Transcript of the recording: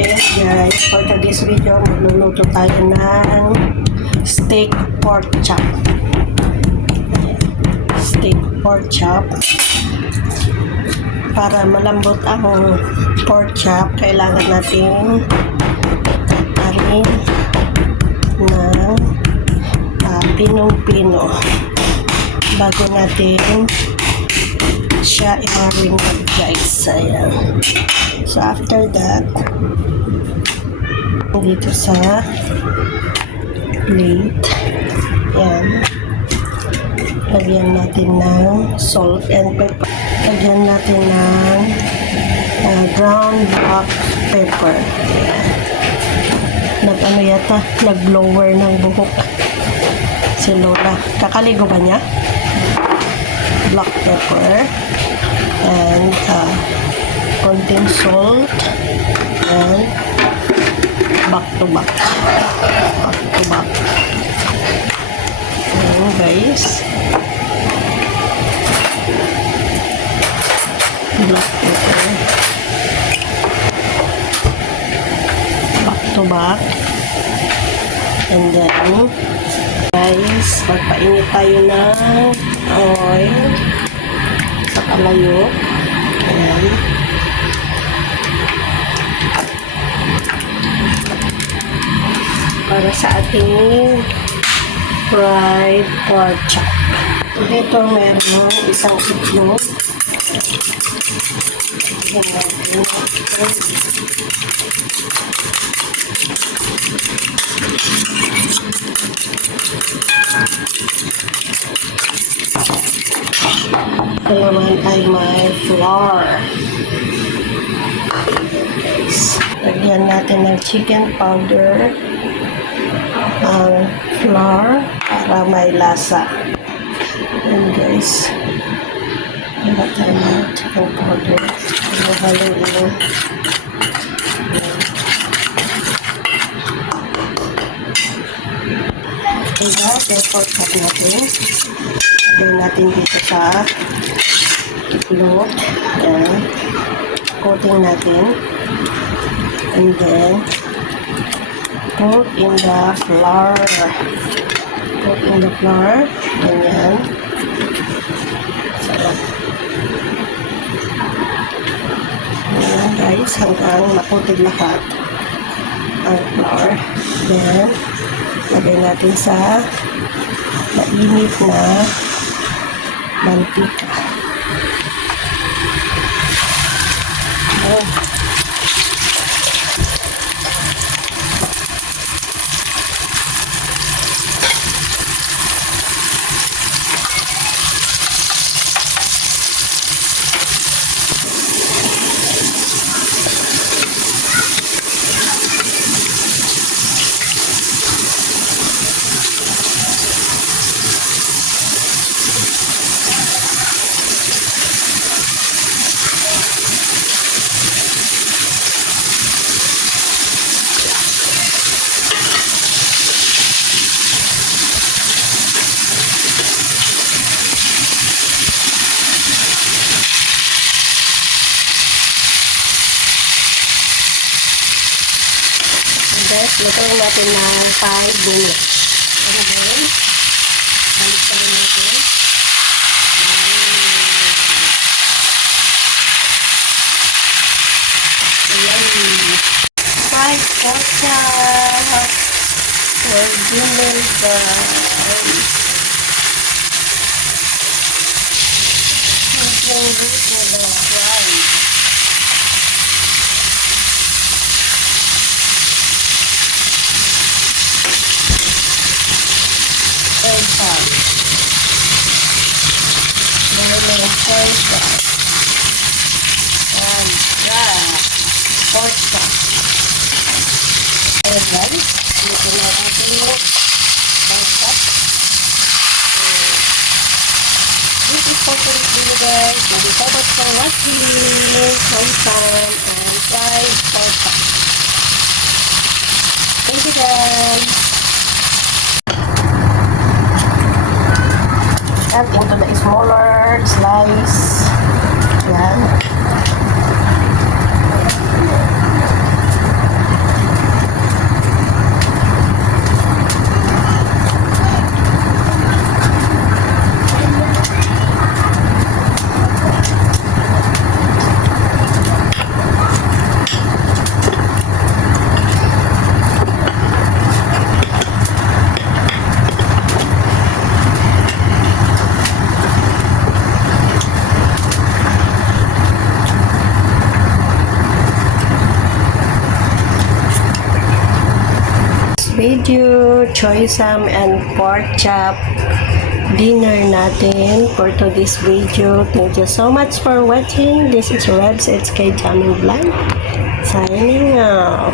And guys, for today's video, magluluto tayo ng steak pork chop. Steak pork chop. Para malambot ang pork chop, kailangan natin tatarin ng pinong-pino bago natin siya i-marinate, guys. Ayan. So after that, dito sa plate, yan, lagyan natin ng salt and pepper. Lagyan natin ng ground black pepper. Nag-ano yata, nag-blower ng buhok si Lola. Kakaligo ba niya? Black pepper and konting salt and back to back. Ayan guys, black pepper, back to back. And then guys, magpainit tayo ng oil sa kalayok. Ayan. Para sa ating fried pork chop. Ito meron isang itlog. Ito naman ay may flour. Lagyan natin ng chicken powder ang flour para may lasa. And guys, wala tayo ng chicken powder. Halo-halo. Diba, yung pork chop natin. Lagyan natin dito sa itlog. Yan. Coating natin. And then, put in the flour. Put in the flour. Ganyan. Sarap. Ganyan guys, hanggang maputig lahat ang flour. Then, lagay natin sa mainit na mantika. Ayan. Guys, lutuin natin ng 5 minutes. And then, balik tayo natin. Ayan. 5 pork chop for dinner, guys. Ang favorite na daw, guys. Pork chop. Ayan guys, dito na natin yung pork chop. This is for today's video guys. Thank you so much for watching. Pork chop and fried pork chop. Thank you guys. And into the smaller slice. Yan. video, choy sam and pork chop dinner natin for today's video. Thank you so much for watching. This is Rebs HK Jamming Vlog. Signing out.